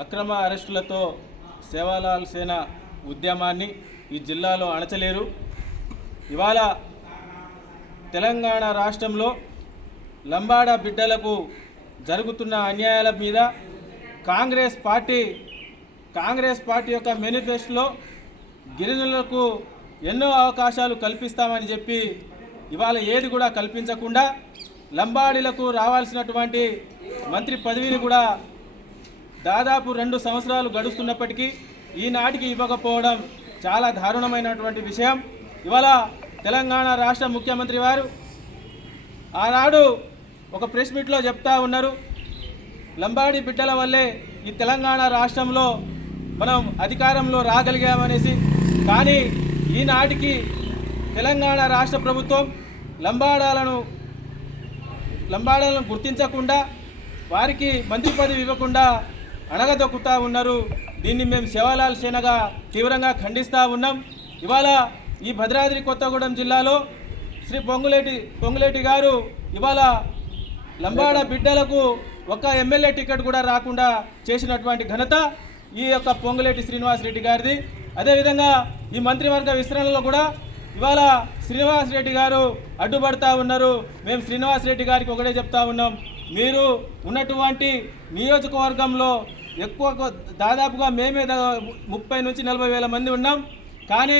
అక్రమ అరెస్టులతో సేవాలాల్ సేన ఉద్యమాన్ని ఈ జిల్లాలో అణచలేరు. ఇవాళ తెలంగాణ రాష్ట్రంలో లంబాడ బిడ్డలకు జరుగుతున్న అన్యాయాల మీద కాంగ్రెస్ పార్టీ యొక్క మేనిఫెస్టోలో గిరిజనులకు ఎన్నో అవకాశాలు కల్పిస్తామని చెప్పి ఇవాళ ఏది కూడా కల్పించకుండా లంబాడీలకు రావాల్సినటువంటి మంత్రి పదవిని కూడా దాదాపు 2 సంవత్సరాలు గడుస్తున్నప్పటికీ ఈనాటికి ఇవ్వకపోవడం చాలా దారుణమైనటువంటి విషయం. ఇవాళ తెలంగాణ రాష్ట్ర ముఖ్యమంత్రి వారు ఆనాడు ఒక ప్రెస్ మీట్లో చెప్తా ఉన్నారు, లంబాడీ బిడ్డల వల్లే ఈ తెలంగాణ రాష్ట్రంలో మనం అధికారంలో రాగలిగామనేసి. కానీ ఈనాటికి తెలంగాణ రాష్ట్ర ప్రభుత్వం లంబాడాలను గుర్తించకుండా వారికి మంత్రి పదవి ఇవ్వకుండా అణగదొక్కుతూ ఉన్నారు. దీన్ని మేము సేవాలాల్ సేనగా తీవ్రంగా ఖండిస్తూ ఉన్నాం. ఇవాళ ఈ భద్రాద్రి కొత్తగూడెం జిల్లాలో శ్రీ పొంగులేటి గారు ఇవాళ లంబాడ బిడ్డలకు ఒక ఎమ్మెల్యే టికెట్ కూడా రాకుండా చేసినటువంటి ఘనత ఈ యొక్క పొంగులేటి శ్రీనివాస్ రెడ్డి గారిది. అదేవిధంగా ఈ మంత్రివర్గ విస్తరణలో కూడా ఇవాళ శ్రీనివాస్ రెడ్డి గారు అడ్డుపడతా ఉన్నారు. మేము శ్రీనివాస్ రెడ్డి గారికి ఒకటే చెప్తా ఉన్నాం, మీరు ఉన్నటువంటి నియోజకవర్గంలో దాదాపుగా మేమే 30 నుంచి 40 వేల మంది ఉన్నాం. కానీ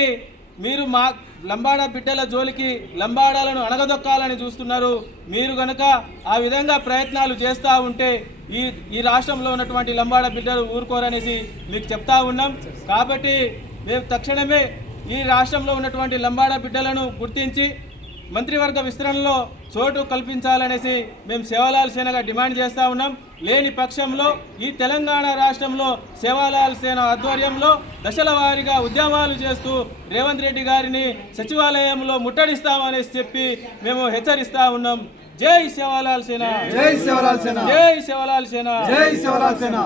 మీరు మా లంబాడ బిడ్డల జోలికి లంబాడాలను అణగదొక్కాలని చూస్తున్నారు. మీరు కనుక ఆ విధంగా ప్రయత్నాలు చేస్తూ ఉంటే ఈ రాష్ట్రంలో ఉన్నటువంటి లంబాడ బిడ్డలు ఊరుకోరనేసి మీకు చెప్తా ఉన్నాం. కాబట్టి మేము తక్షణమే ఈ రాష్ట్రంలో ఉన్నటువంటి లంబాడ బిడ్డలను గుర్తించి మంత్రివర్గ విస్తరణలో చోటు కల్పించాలనేసి మేము సేవాలాల్ సేనగా డిమాండ్ చేస్తూ ఉన్నాం. లేని పక్షంలో ఈ తెలంగాణ రాష్ట్రంలో సేవాలాల్ సేన ఆధ్వర్యంలో దశల వారీగా ఉద్యమాలు చేస్తూ రేవంత్ రెడ్డి గారిని సచివాలయంలో ముట్టడిస్తామనేసి చెప్పి మేము హెచ్చరిస్తా ఉన్నాం. జై సేవాలాల్ సేన, జై సేవాలాల్ సేన, జై సేవాలాల్ సేన, జై సేవాలాల్ సేన.